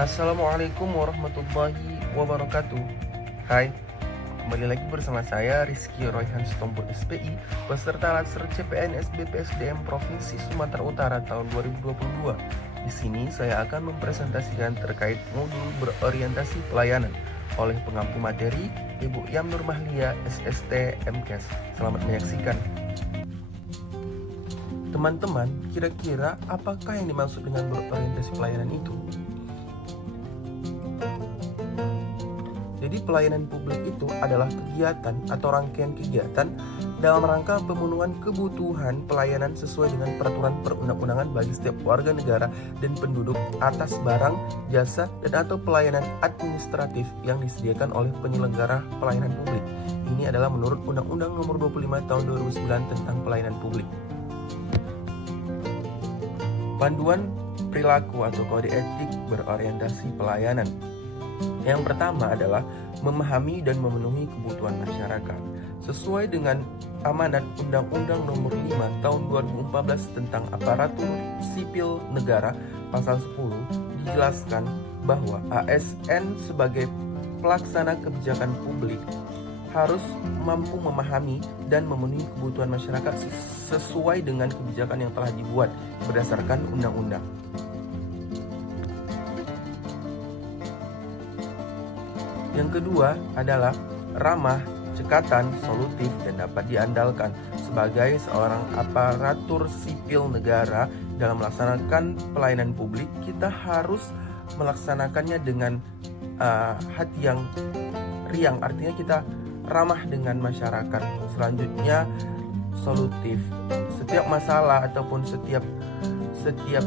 Assalamualaikum warahmatullahi wabarakatuh. Hai, kembali lagi bersama saya Rizky Royhan Sitompul SPI, peserta Latsar CPNS BPSDM Provinsi Sumatera Utara tahun 2022. Di sini saya akan mempresentasikan terkait modul berorientasi pelayanan oleh pengampu materi Ibu Yam Nur Mahlia SST MKes. Selamat menyaksikan. Teman-teman, kira-kira apakah yang dimaksud dengan berorientasi pelayanan itu? Jadi pelayanan publik itu adalah kegiatan atau rangkaian kegiatan dalam rangka pemenuhan kebutuhan pelayanan sesuai dengan peraturan perundang-undangan bagi setiap warga negara dan penduduk atas barang, jasa, dan atau pelayanan administratif yang disediakan oleh penyelenggara pelayanan publik. Ini adalah menurut Undang-Undang Nomor 25 Tahun 2009 tentang Pelayanan Publik. Panduan perilaku atau kode etik berorientasi pelayanan. Yang pertama adalah memahami dan memenuhi kebutuhan masyarakat. Sesuai dengan amanat Undang-Undang Nomor 5 Tahun 2014 tentang Aparatur Sipil Negara Pasal 10 dijelaskan bahwa ASN sebagai pelaksana kebijakan publik harus mampu memahami dan memenuhi kebutuhan masyarakat sesuai dengan kebijakan yang telah dibuat berdasarkan undang-undang. Yang kedua adalah ramah, cekatan, solutif, dan dapat diandalkan. Sebagai seorang aparatur sipil negara dalam melaksanakan pelayanan publik, kita harus melaksanakannya dengan hati yang riang, artinya kita ramah dengan masyarakat. Selanjutnya solutif. Setiap masalah ataupun setiap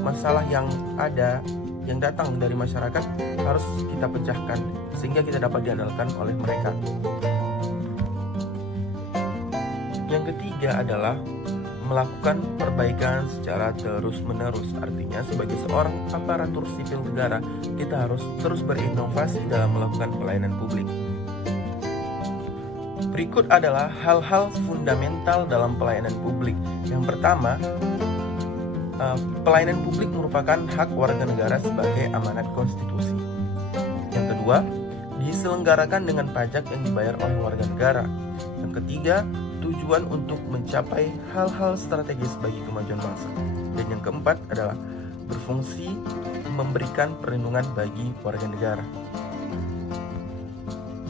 masalah yang ada yang datang dari masyarakat harus kita pecahkan sehingga kita dapat diandalkan oleh mereka. Yang ketiga adalah melakukan perbaikan secara terus-menerus. Artinya sebagai seorang aparatur sipil negara, kita harus terus berinovasi dalam melakukan pelayanan publik. Berikut adalah hal-hal fundamental dalam pelayanan publik. Yang pertama, pelayanan publik merupakan hak warga negara sebagai amanat konstitusi. Yang kedua, diselenggarakan dengan pajak yang dibayar oleh warga negara. Yang ketiga, tujuan untuk mencapai hal-hal strategis bagi kemajuan bangsa. Dan yang keempat adalah berfungsi memberikan perlindungan bagi warga negara.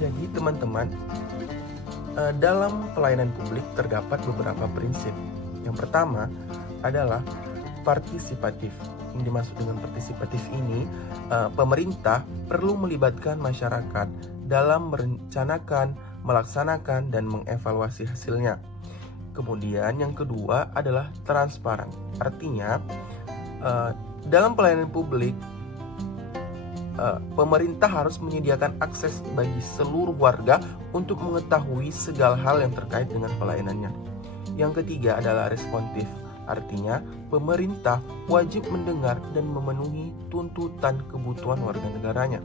Jadi teman-teman, dalam pelayanan publik terdapat beberapa prinsip. Yang pertama adalah partisipatif. Yang dimaksud dengan partisipatif ini, pemerintah perlu melibatkan masyarakat dalam merencanakan, melaksanakan, dan mengevaluasi hasilnya. Kemudian yang kedua adalah transparan. Artinya, dalam pelayanan publik, pemerintah harus menyediakan akses bagi seluruh warga untuk mengetahui segala hal yang terkait dengan pelayanannya. Yang ketiga adalah responsif. Artinya, pemerintah wajib mendengar dan memenuhi tuntutan kebutuhan warga negaranya.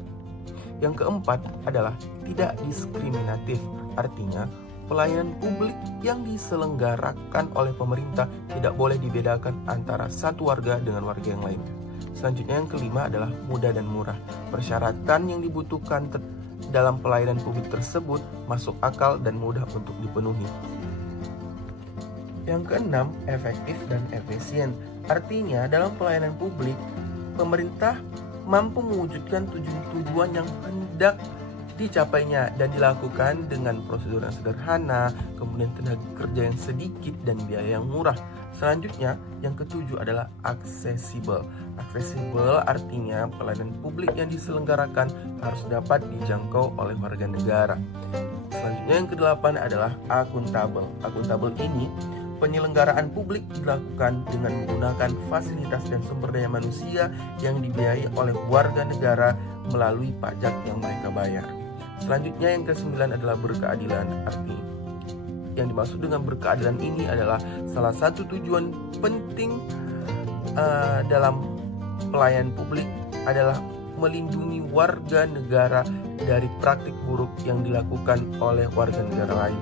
Yang keempat adalah tidak diskriminatif. Artinya, pelayanan publik yang diselenggarakan oleh pemerintah tidak boleh dibedakan antara satu warga dengan warga yang lainnya. Selanjutnya yang kelima adalah mudah dan murah. Persyaratan yang dibutuhkan dalam pelayanan publik tersebut masuk akal dan mudah untuk dipenuhi. Yang keenam, efektif dan efisien. Artinya, dalam pelayanan publik, pemerintah mampu mewujudkan tujuan yang hendak dicapainya dan dilakukan dengan prosedur yang sederhana, kemudian tenaga kerja yang sedikit dan biaya yang murah. Selanjutnya, yang ketujuh adalah aksesibel. Aksesibel artinya pelayanan publik yang diselenggarakan harus dapat dijangkau oleh warga negara. Selanjutnya yang kedelapan adalah akuntabel. Akuntabel ini penyelenggaraan publik dilakukan dengan menggunakan fasilitas dan sumber daya manusia yang dibiayai oleh warga negara melalui pajak yang mereka bayar. Selanjutnya yang kesembilan adalah berkeadilan. Arti yang dimaksud dengan berkeadilan ini adalah salah satu tujuan penting dalam pelayanan publik adalah melindungi warga negara dari praktik buruk yang dilakukan oleh warga negara lain.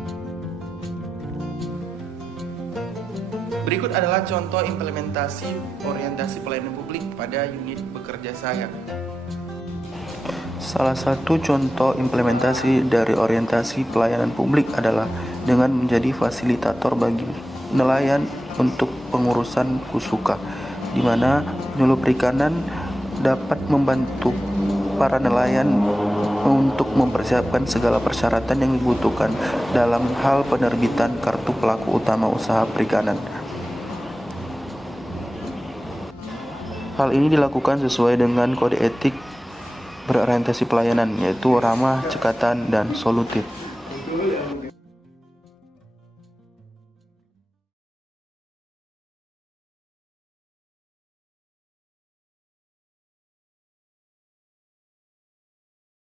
Berikut adalah contoh implementasi orientasi pelayanan publik pada unit bekerja saya. Salah satu contoh implementasi dari orientasi pelayanan publik adalah dengan menjadi fasilitator bagi nelayan untuk pengurusan kusuka, di mana penyuluh perikanan dapat membantu para nelayan untuk mempersiapkan segala persyaratan yang dibutuhkan dalam hal penerbitan kartu pelaku utama usaha perikanan. Hal ini dilakukan sesuai dengan kode etik berorientasi pelayanan, yaitu ramah, cekatan, dan solutif.